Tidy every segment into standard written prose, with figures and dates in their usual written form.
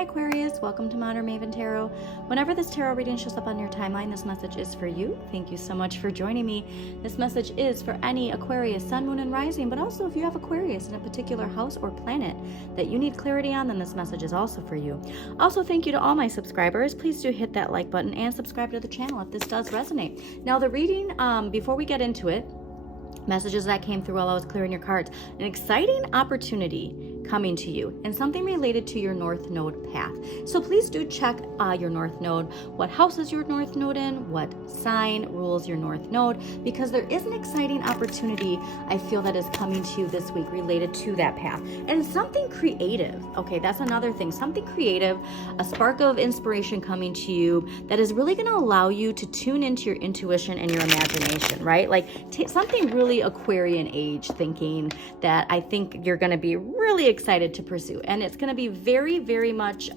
Hi Aquarius, welcome to Modern Maven Tarot. Whenever this tarot reading shows up on your timeline, this message is for you. Thank you so much for joining me. This message is for any Aquarius, Sun, Moon, and Rising, but also if you have Aquarius in a particular house or planet that you need clarity on, then this message is also for you. Also, thank you to all my subscribers. Please do hit that like button and subscribe to the channel if this does resonate. Now the reading, before we get into it, messages that came through while I was clearing your cards, an exciting opportunity coming to you and something related to your North Node path. So please do check your North Node, what house is your North Node in, what sign rules your North Node, because there is an exciting opportunity I feel that is coming to you this week related to that path. And something creative, okay, that's another thing, something creative, a spark of inspiration coming to you that is really going to allow you to tune into your intuition and your imagination, right? Like something really Aquarian age thinking that I think you're going to be really excited to pursue, and it's going to be very, very much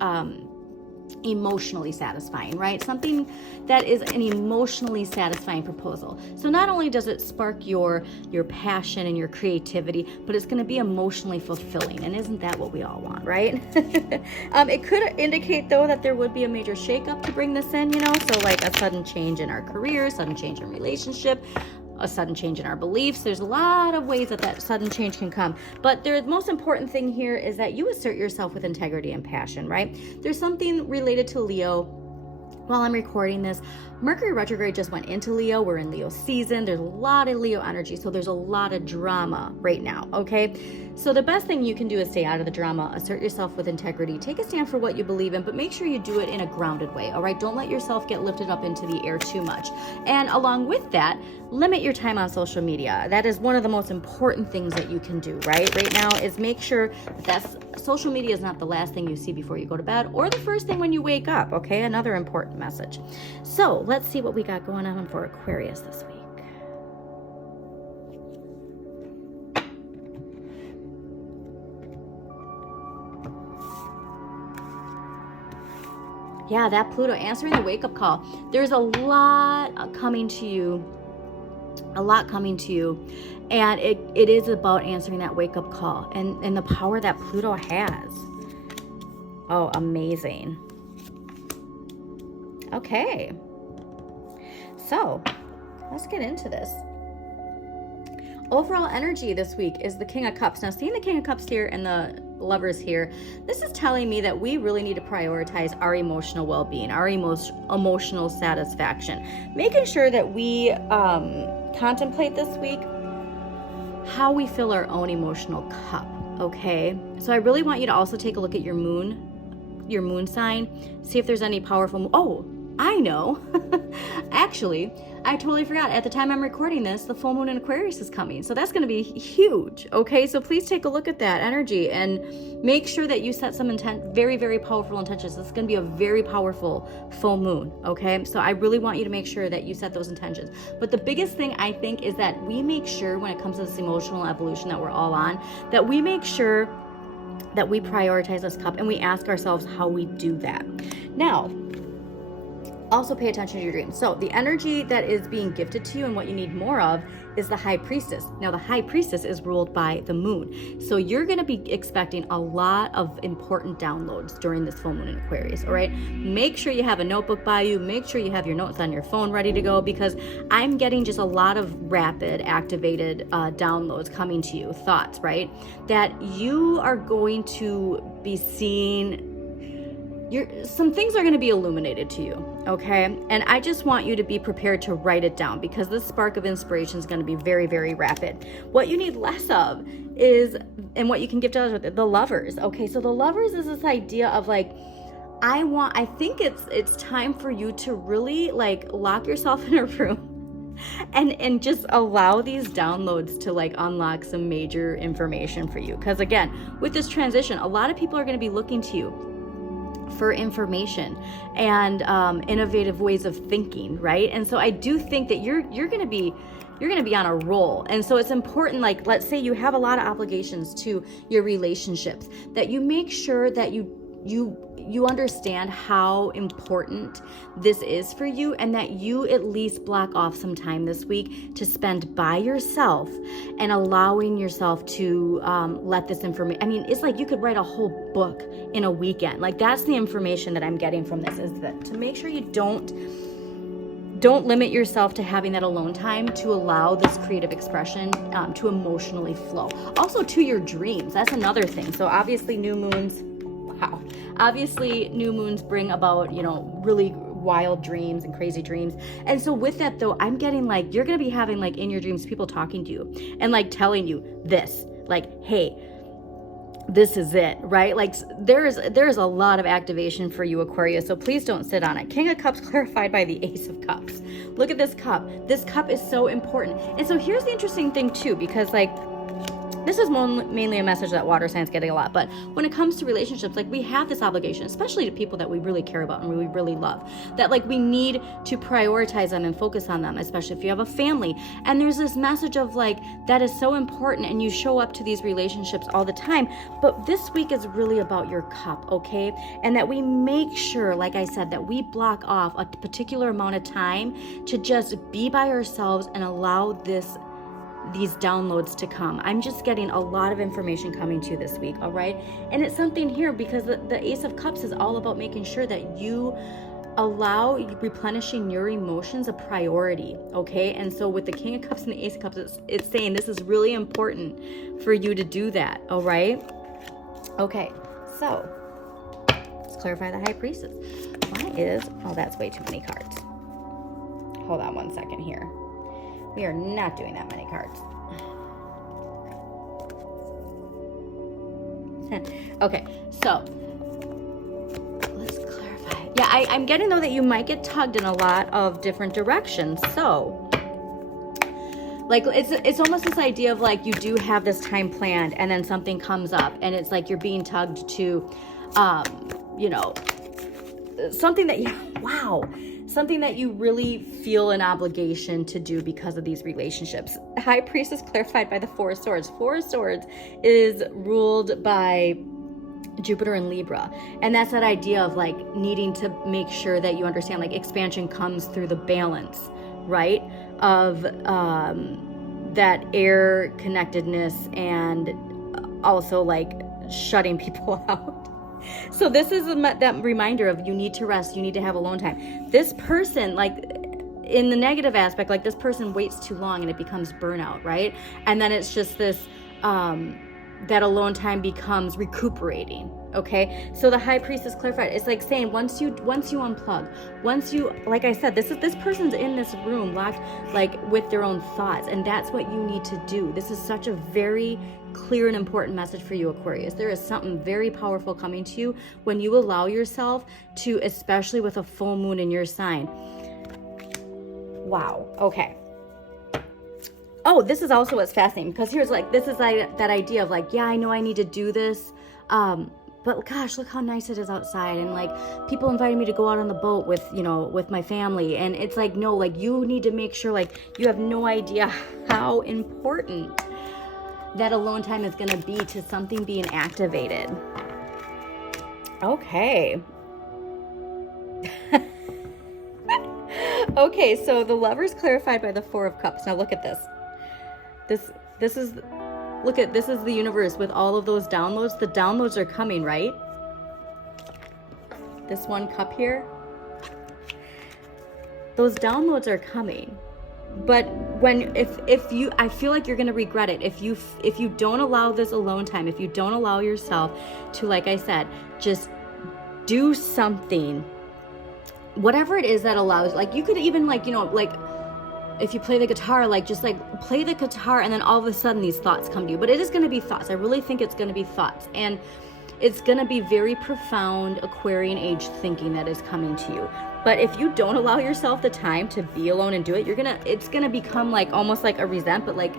emotionally satisfying, right? Something that is an emotionally satisfying proposal. So not only does it spark your passion and your creativity, but it's going to be emotionally fulfilling, and isn't that what we all want, right? It could indicate though that there would be a major shakeup to bring this in, so like a sudden change in our career, sudden change in relationship, a sudden change in our beliefs. There's a lot of ways that sudden change can come. But the most important thing here is that you assert yourself with integrity and passion, right? There's something related to Leo. While I'm recording this, Mercury retrograde just went into Leo. We're in Leo season. There's a lot of Leo energy. So there's a lot of drama right now, okay? So the best thing you can do is stay out of the drama, assert yourself with integrity, take a stand for what you believe in, but make sure you do it in a grounded way, all right? Don't let yourself get lifted up into the air too much. And along with that, limit your time on social media. That is one of the most important things that you can do, right now, is make sure that social media is not the last thing you see before you go to bed or the first thing when you wake up, okay? Another important message. So let's see what we got going on for Aquarius this week. Yeah, that Pluto answering the wake-up call. There's a lot coming to you. And it is about answering that wake-up call and the power that Pluto has. Oh, amazing. Okay. So, let's get into this. Overall energy this week is the King of Cups. Now, seeing the King of Cups here and the Lovers here, this is telling me that we really need to prioritize our emotional well-being, our emotional satisfaction, making sure that we contemplate this week how we fill our own emotional cup, okay? So I really want you to also take a look at your moon sign, see if there's any powerful, oh, I know. Actually, I totally forgot. At the time I'm recording this, the full moon in Aquarius is coming. So that's going to be huge. Okay. So please take a look at that energy and make sure that you set some very, very powerful intentions. This is going to be a very powerful full moon. Okay. So I really want you to make sure that you set those intentions. But the biggest thing I think is that we make sure when it comes to this emotional evolution that we're all on, that we make sure that we prioritize this cup and we ask ourselves how we do that. Now, also pay attention to your dreams. So the energy that is being gifted to you and what you need more of is the High Priestess. Now the High Priestess is ruled by the moon. So you're going to be expecting a lot of important downloads during this full moon in Aquarius, all right? Make sure you have a notebook by you. Make sure you have your notes on your phone ready to go, because I'm getting just a lot of rapid activated downloads coming to you, thoughts, right? That you are going to be seeing. Some things are going to be illuminated to you, okay? And I just want you to be prepared to write it down, because this spark of inspiration is going to be very, very rapid. What you need less of is, and what you can gift others with, the Lovers, okay? So the Lovers is this idea of like, I think it's time for you to really like lock yourself in a room and just allow these downloads to like unlock some major information for you. Because again, with this transition, a lot of people are going to be looking to you for information and innovative ways of thinking, right? And so I do think that you're going to be on a roll. And so it's important, like, let's say you have a lot of obligations to your relationships, that you make sure that you you understand how important this is for you, and that you at least block off some time this week to spend by yourself and allowing yourself to let this information, I mean, it's like you could write a whole book in a weekend. Like, that's the information that I'm getting from this, is that to make sure you don't limit yourself to having that alone time to allow this creative expression to emotionally flow. Also to your dreams, that's another thing. So obviously new moons, wow. Obviously new moons bring about, really wild dreams and crazy dreams. And so with that though, I'm getting like, you're going to be having like in your dreams, people talking to you and like telling you this, like, hey, this is it, right? Like there's a lot of activation for you, Aquarius. So please don't sit on it. King of Cups clarified by the Ace of Cups. Look at this cup. This cup is so important. And so here's the interesting thing too, because like, this is mainly a message that water signs getting a lot, but when it comes to relationships, like we have this obligation, especially to people that we really care about and we really love, that like we need to prioritize them and focus on them, especially if you have a family. And there's this message of like, that is so important, and you show up to these relationships all the time. But this week is really about your cup, okay? And that we make sure, like I said, that we block off a particular amount of time to just be by ourselves and allow these downloads to come. I'm just getting a lot of information coming to you this week, all right? And it's something here because the Ace of Cups is all about making sure that you allow replenishing your emotions a priority, okay? And so with the King of Cups and the Ace of Cups, it's saying this is really important for you to do that, all right? Okay, so let's clarify the High Priestess. Oh, that's way too many cards. Hold on one second here. We are not doing that many cards. Okay, so let's clarify. Yeah, I'm getting though that you might get tugged in a lot of different directions. So like it's almost this idea of like you do have this time planned and then something comes up and it's like you're being tugged to something that you really feel an obligation to do because of these relationships. High Priestess clarified by the Four of Swords. Four of Swords is ruled by Jupiter and Libra. And that's that idea of like needing to make sure that you understand like expansion comes through the balance, right? Of that air connectedness and also like shutting people out. So this is that reminder of you need to rest, you need to have alone time. This person, like in the negative aspect, like this person waits too long and it becomes burnout, right? And then it's just this, that alone time becomes recuperating, okay? So the High Priestess clarified, it's like saying once you unplug, like I said, this person's in this room locked like with their own thoughts, and that's what you need to do. This is such a very clear and important message for you, Aquarius. There is something very powerful coming to you when you allow yourself to, especially with a full moon in your sign. Wow, okay. Oh, this is also what's fascinating, because here's like, this is like that idea of like, yeah, I know I need to do this, but gosh, look how nice it is outside. And like people invited me to go out on the boat with my family. And it's like, no, like you need to make sure, like you have no idea how important that alone time is going to be to something being activated. Okay. Okay, so the Lover's clarified by the Four of Cups. Now look at this. This is the universe with all of those downloads. The downloads are coming, right? This one cup here. Those downloads are coming. But I feel like you're going to regret it if you don't allow this alone time, if you don't allow yourself to, like I said, just do something, whatever it is that allows, like you could even like if you play the guitar, like just like play the guitar and then all of a sudden these thoughts come to you. But it is going to be thoughts. I really think it's going to be thoughts, and it's going to be very profound Aquarian age thinking that is coming to you. But if you don't allow yourself the time to be alone and do it, it's gonna become like almost like a resent, but like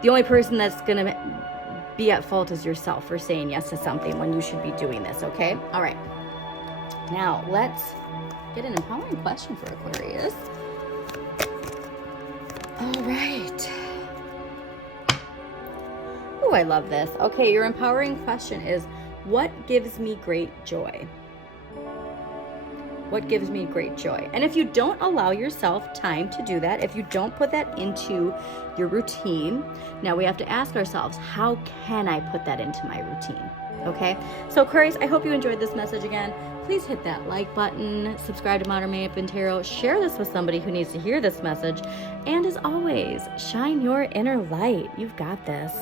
the only person that's gonna be at fault is yourself for saying yes to something when you should be doing this, okay? All right. Now let's get an empowering question for Aquarius. All right. Oh, I love this. Okay, your empowering question is, What gives me great joy? What gives me great joy? And if you don't allow yourself time to do that, if you don't put that into your routine, now we have to ask ourselves, how can I put that into my routine? Okay, so Aquarius, I hope you enjoyed this message again. Please hit that like button, subscribe to Modern Maven Tarot, share this with somebody who needs to hear this message, and as always, shine your inner light. You've got this.